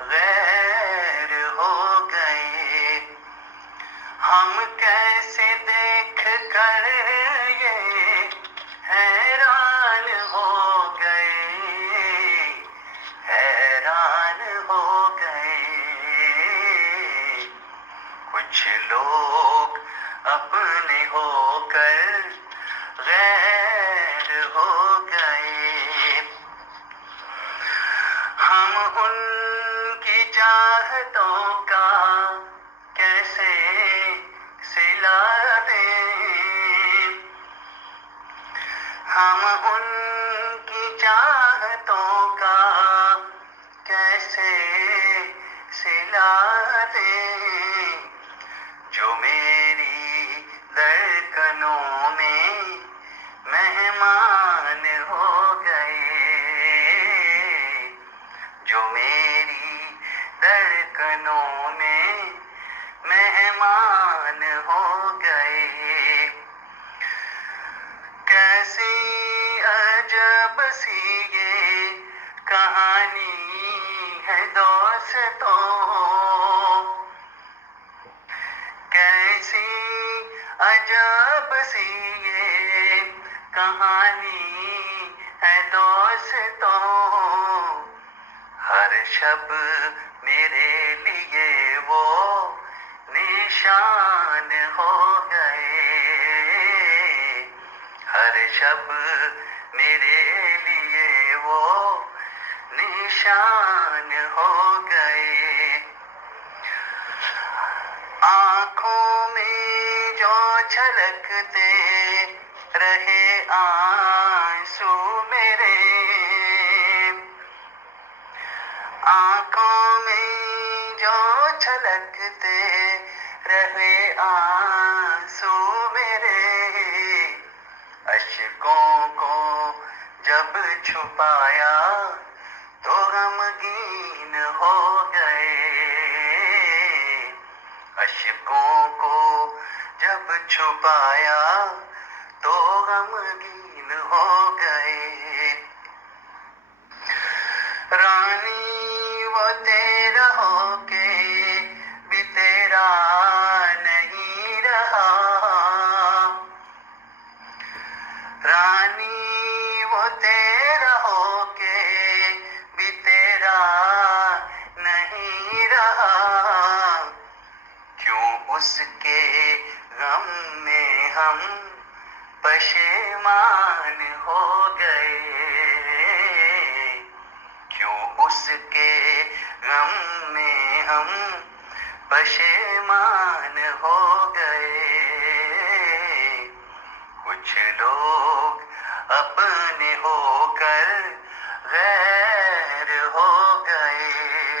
غیر ہو گئے. ہم کیسے دیکھ کر یہ حیران ہو گئے, حیران ہو گئے. کچھ لوگ اپنے ہو کر غیر ہو گئے. ہم ان کی چاہتوں کا کیسے صلہ دیں, ہم ان کی چاہتوں کا کیسے صلہ دیں, جو میری دھڑکنوں میں مہمان ہو گئے, جو میری دھڑکنوں میں مہمان ہو گئے. کیسی عجب سی یہ کہانی ہے دوستو, کیسی عجب سی یہ کہانی ہے دوستو. ہر شب میرے لیے وہ نشان ہو گئے, ہر شب میرے لیے وہ نشان ہو گئے. آنکھوں میں جو چھلکتے رہے آنسو میرے, آنکھوں میں جو چھلکتے رہے آنسو میرے, اشکوں کو جب چھپایا تو غمگین ہو گئے, اشکوں کو جب چھپایا تو غمگین ہو گئے. رانی وہ تیرا ہو کے بھی تیرا نہیں رہا, رانی وہ تیرا ہو کے بھی تیرا نہیں رہا. کیوں اس کے غم میں ہم پشیمان ہو گئے, کیوں اس کے غم میں ہم پشیمان ہو گئے. کچھ لوگ اپنے ہو کر غیر ہو گئے.